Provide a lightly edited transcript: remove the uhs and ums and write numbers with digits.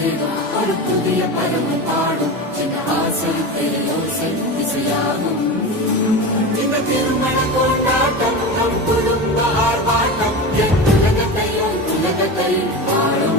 தேடும் ஒரு புதிய பருவம் பாடும் சின்ன ஆசை பேரோசை இசையாகும் இந்த திருமண கொண்டாட்டம் நம் குடும்ப ஆர்ப்பாட்டம் என் உலகத்தை வாழும்